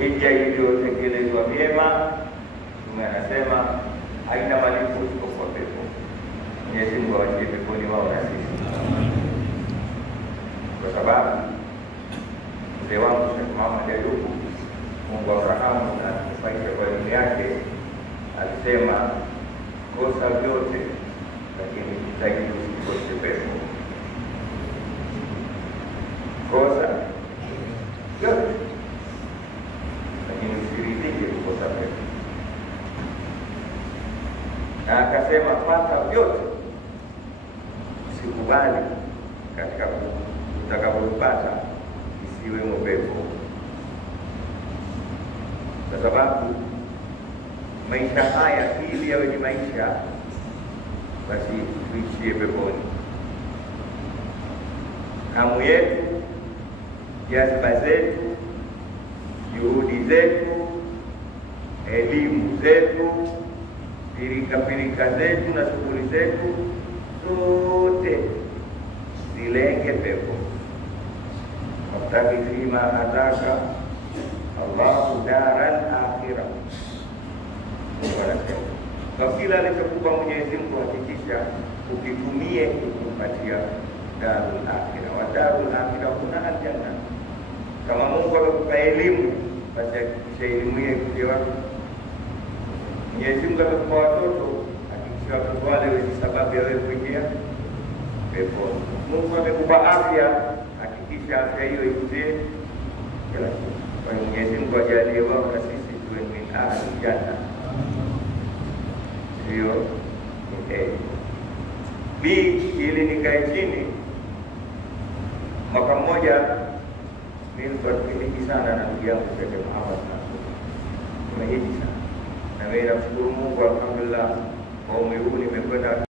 hija iliyotekelezwa vyema, Mtume anasema haina malipo isipokuwa pepo. Mwenyezi Mungu awatie peponi wao na sisi. Kwa sababu mzee wangu Sheikh Muhammad Ayubu, Mungu amrahamu na kufaisha kwa elimu yake, alisema kosa vyote lakini zaidi usikose pepo. Kosa vyote lakini usiridhike kukosa pepo. Na akasema pata vyote, usikubali katika utakapopata isiwemo pepo. Kwa sababu maisha haya ili yawe ni maisha, basi tuishie peponi. Hamu yetu, jazba zetu, juhudi zetu, elimu zetu, pirika zetu na shughuli zetu zote zilenge pepo. Wabtaghi fima ataka Allahu daral akhirah. Kwa kila alichokupa Mwenyezi Mungu hakikisha ukitumie kukupatia darul akhirah. Wa darul akhirah kuna aljanna. Kama Mungu amekupa elimu, basi hakikisha elimu hiyo ikupe watu. Mwenyezi Mungu amekupa watoto, hakikisha watoto wale ni sababu ya wewe kuingia peponi. Mungu amekupa afya, hakikisha afya hiyo ikupe kila kitu. Kwa Mwenyezi Mungu ajalie wao na sisi tuwe min ahli janna. Hiyo ili nikae chini mwaka mmoja, mimi nilikuwa sana na ndugu yangu Sheikh Muhammad Nasur. Tumehiji sana. Na mimi namshukuru Mungu alhamdulillah, kwa umri huu nimekwenda